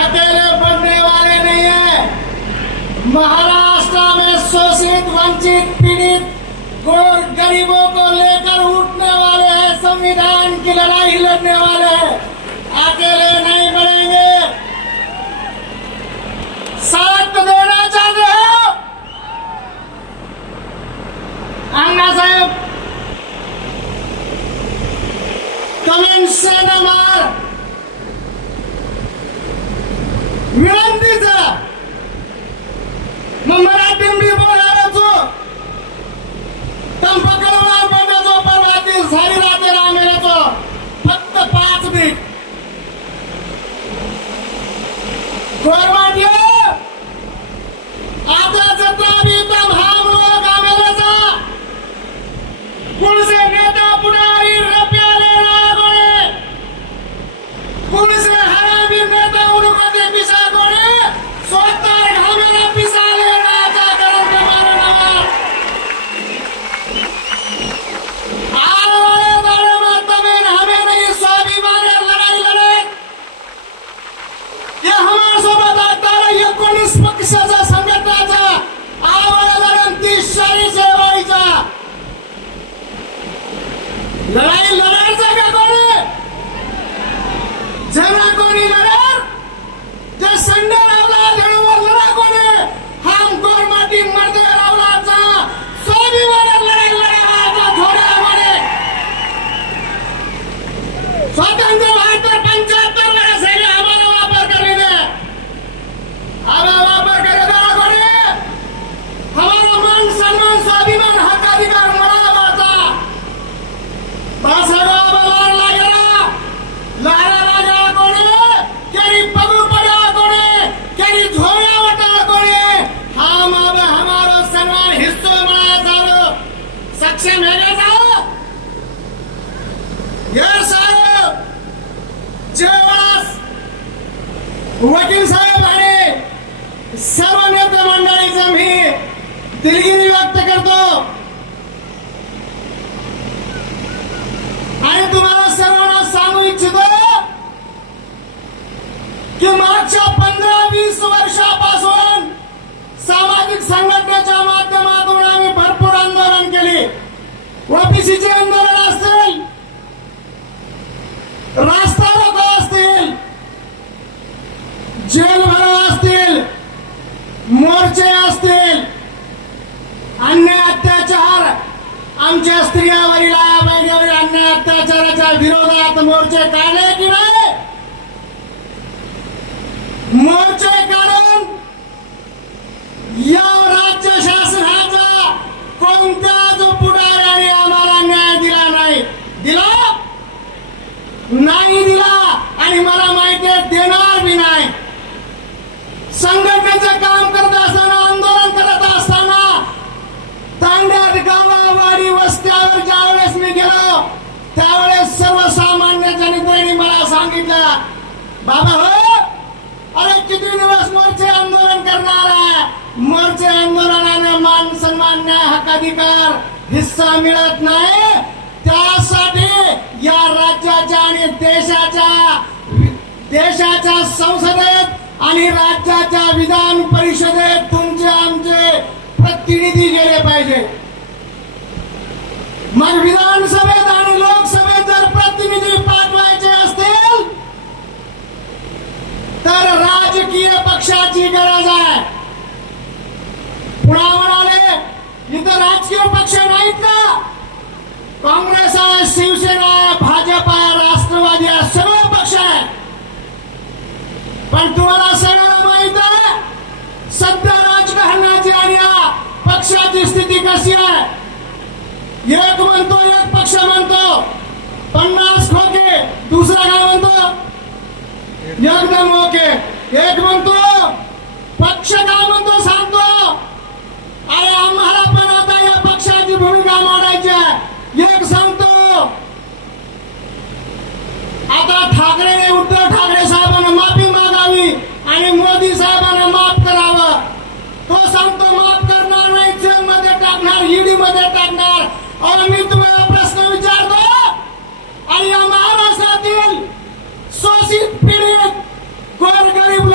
अकेले बनने वाले नहीं है। महाराष्ट्र में शोषित, वंचित, पीड़ित गरीबों को लेकर उठने वाले हैं, संविधान की लड़ाई लड़ने वाले हैं, अकेले नहीं बढ़ेंगे। साथ देना चाहते हो अण्णा साहेब? कमेंट से न मार, विनंतीचा मग मराठी मी बोलायचो तम पकडणार बंदाचो परवाती सारी रात्री रामेलाचो फक्त 5 मिनिट गवर्नमेंट आता सत्ता भी तम हम लोग आमेलाचा कुण से नेता पुढारी रुपया लेना कोणे, कुण से हरामी नेता उनको दे पिसा कोणे, स्वतः हमेला पिसा लेना चा करण के मारना आवाले दाणे में तमें हमें नहीं स्वाभिमान लड़ाई लड़े ये हमारे सोबत आता है 19 पक्षाचा संघटनाचा आवाले दाणे 30 शाली सेवाईचा लड़ाई लढायचा का कोणी? जरा कोणी लढणार जे संडे लावला देणवर लढा कोणी? हम गोरमाटी मध्ये लावलाचा स्वाभिमान लढाई लढायचा थोड्यामध्ये स्वातंत्र्य भारत 75 वर्षांनी आम्हाला वापर करने दे, आम्हाला वापर करे जरा कोणी? हमारा मान सम्मान स्वाभिमान हक अधिकार मिळावाचा बासगाव बलार लागला लारा लागला कोणी, केरी पगू पडा कोणी, केरी झोया वटा कोणी, हम अब हमारो सम्मान हिस्सो मिळा जाओ सक्षम है जाओ ये साहेब जेवळास वकील साहेब आणि सर्व नेते मंडळीचं मी दिलगिरी व्यक्त करतो आणि तुम्हाला सर्वांना सांगू इच्छितो की मागच्या 15-20 वर्षापासून सामाजिक संघटनेच्या माध्यमातून आम्ही भरपूर आंदोलन केले। ओबीसीचे आंदोलन असतील, रास्ता रोको असतील, जेल भराव असतील, मोर्चे असतील, अन्याय अत्याचार आमच्या स्त्रियांवरील बहिणीवरील अन्याय अत्याचाराच्या विरोधात मोर्चे काढले की नाही? मोर्चे काढून या राज्य शासनाचा कोणत्याच पुढाऱ्याने आम्हाला न्याय दिला नाही, दिला नाही दिला आणि मला माहिती आहे देणार बी नाही। संघटनेचं काम करत असताना, आंदोलन करत असताना तांड्यात गावावाडी वस्त्यावर ज्यावेळेस मी गेलो त्यावेळेस सर्वसामान्य जनतेने मला सांगितलं, बाबा हो अरे किती दिवस मोर्चे आंदोलन करणार आहे? मोर्चे आंदोलनाने मान सन्मान न्याय हक अधिकार हिस्सा मिळत नाही, त्यासाठी या राज्याच्या आणि देशाच्या संसदेत आणि राज्याच्या विधान परिषदेत तुमचे आमचे प्रतिनिधी गेले पाहिजे। मग विधानसभेत आणि लोकसभेत जर प्रतिनिधी पाठवायचे असतील तर राजकीय पक्षाची गरज आहे। पुन्हा म्हणाले इथं राजकीय पक्ष नाहीत का? काँग्रेस आहे, शिवसेना आहे, भाजप आहे, राष्ट्रवादी आहे, सगळे पक्ष आहेत। पण तुम्हाला सगळ्यांना माहित आहे सध्या राजकारणाची आणि या पक्षाची स्थिती कशी आहे? एक म्हणतो, एक पक्ष म्हणतो 50 खोके, दुसरा काय म्हणतो एकदम ओके, एक म्हणतो पक्ष काय म्हणतो सांगतो अरे आम्हाला पण आता या पक्षाची भूमिका मांडायची आहे। एक सांगतो आता ठाकरेने उद्धव ठाकरे साहेबांना माफी मागावी आणि मोदी साहेबांना माफ करावं, तो सांगतो माफ करणार नाही, जेलमध्ये टाकणार, ईडी मध्ये टाकणार। और मी तुम्हाला प्रश्न विचारतो आणि या महाराष्ट्रातील शोषित पीडित गोरगरीब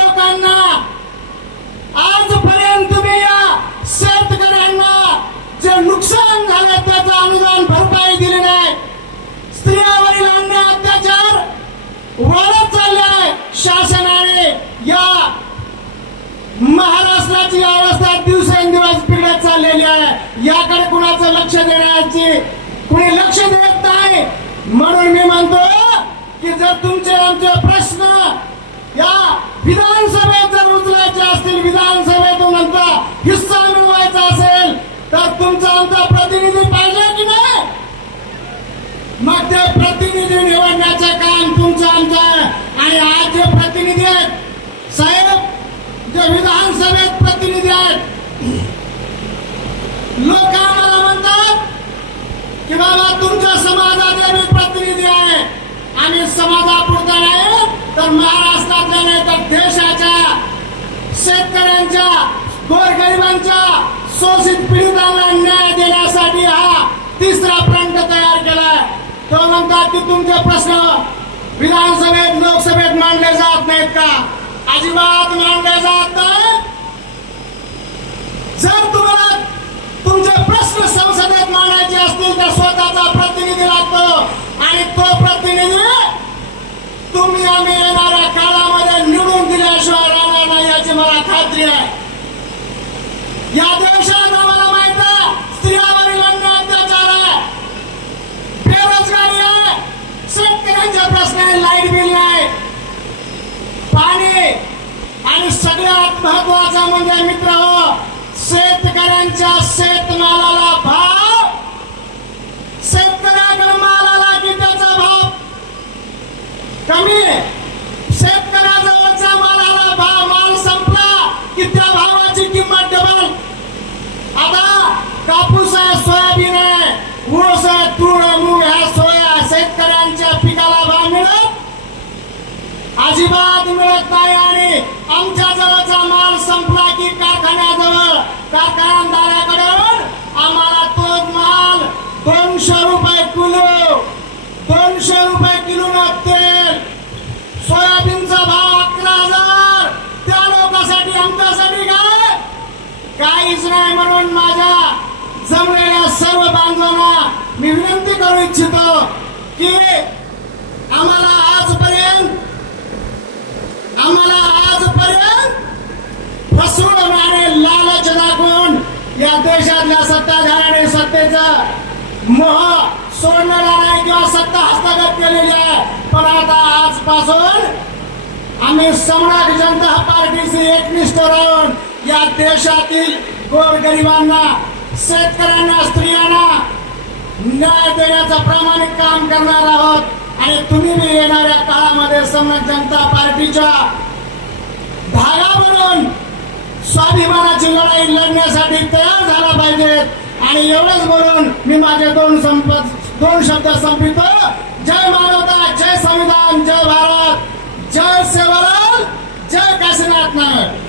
वाढत चाललाय. शासनाने या महाराष्ट्राची अवस्था दिवसेंदिवस बिघडत चाललेली आहे. याकडे कुणाचं लक्ष देण्याची कुणी लक्ष देत नाही. म्हणून मी म्हणतो की जर तुमचे आमचे प्रश्न या विधानसभेत जर उचलायचे असतील, विधानसभेतून आमचा हिस्सा मिळवायचा असेल तर तुमचा आमचा प्रतिनिधी पाहिजे की नाही. मग ते प्रतिनिधी निवडण्याचं काम तुमचं आमचं आहे. आणि आज जे प्रतिनिधी आहेत साहेब, जे विधानसभेत प्रतिनिधी आहेत, लोक आम्हाला म्हणतात की बाबा तुमच्या समाजाचे मी प्रतिनिधी आहे. आम्ही समाजापुरता नाही तर महाराष्ट्रातल्या नाही तर देशाच्या शेतकऱ्यांच्या, गोरगरिबांच्या, शोषित पीडितांना न्याय देण्यासाठी हा तिसरा फ्रंट तयार केलाय. तो म्हणतात की तुमचे प्रश्न विधानसभेत, लोकसभेत मांडले जात नाहीत का? अजिबात मांडले जात नाहीत. जर तुम्हाला तुमचे प्रश्न संसदेत मांडायचे असतील तर स्वतःचा प्रतिनिधी लागतो. आणि तो प्रतिनिधी तुम्ही आम्ही येणाऱ्या काळामध्ये निवडून दिल्याशिवाय राहणार नाही याची मला खात्री आहे. या देशात आम्हाला माहित आहे स्त्रियांवरील अन्याय, अत्याचार आहे, बेरोजगारी आहे, शेतकऱ्यांचे प्रश्न आहे, लाईट बिल नाही, पाणी, आणि सगळ्यात महत्वाचा म्हणजे मित्र हो, शेतकऱ्यांच्या शेतमालाला भाव, शेतकऱ्याकडे माल आला की त्याचा भाव कमी आहे. शेतकऱ्याजवळच्या मालाला भाव, माल संपला की त्या भावाची किंमत डबल. आता कापूस आहे, सोयाबीन आहे, ऊस आहे, तूर आहे, मूग आहे, सोया, शेतकऱ्यांच्या पिकाला भाव मिळत अजिबात मिळत नाही. आणि आमच्या जवळचा माल संपला की कारखान्याजवळ, कारखानदाराकडून आम्हाला तोच माल 200 रुपये किलो, 200 रुपये किलो न तेल, सोयाबीनचा भाव 11,000. त्या लोकांसाठी, आमच्यासाठी काय काहीच नाही. म्हणून माझ्या जमलेल्या सर्व बांधवांना मी विनंती करू इच्छितो की आम्हाला आजपर्यंत फसवून आणि लालच दाखवून या देशातल्या सत्ताधाऱ्यांनी सत्तेचा मोह सोडलेला नाही किंवा सत्ता हस्तगत केलेली आहे. पण आता आजपासून आम्ही सम्राट जनता पार्टीशी एकनिष्ठ राहून या देशातील गोरगरिबांना, शेतकऱ्यांना, स्त्रियांना न्याय देण्याचं प्रामाणिक काम करणार आहोत. आणि तुम्ही मी येणाऱ्या काळामध्ये सम्राट जनता पार्टीच्या धागा बनून स्वाभिमानाची लढाई लढण्यासाठी तयार झाला पाहिजेत. आणि एवढंच बोलून मी माझे दोन शब्द संपवितो. जय मानवता, जय संविधान, जय भारत, जय सेवालाल, जय काशीनाथ नायक.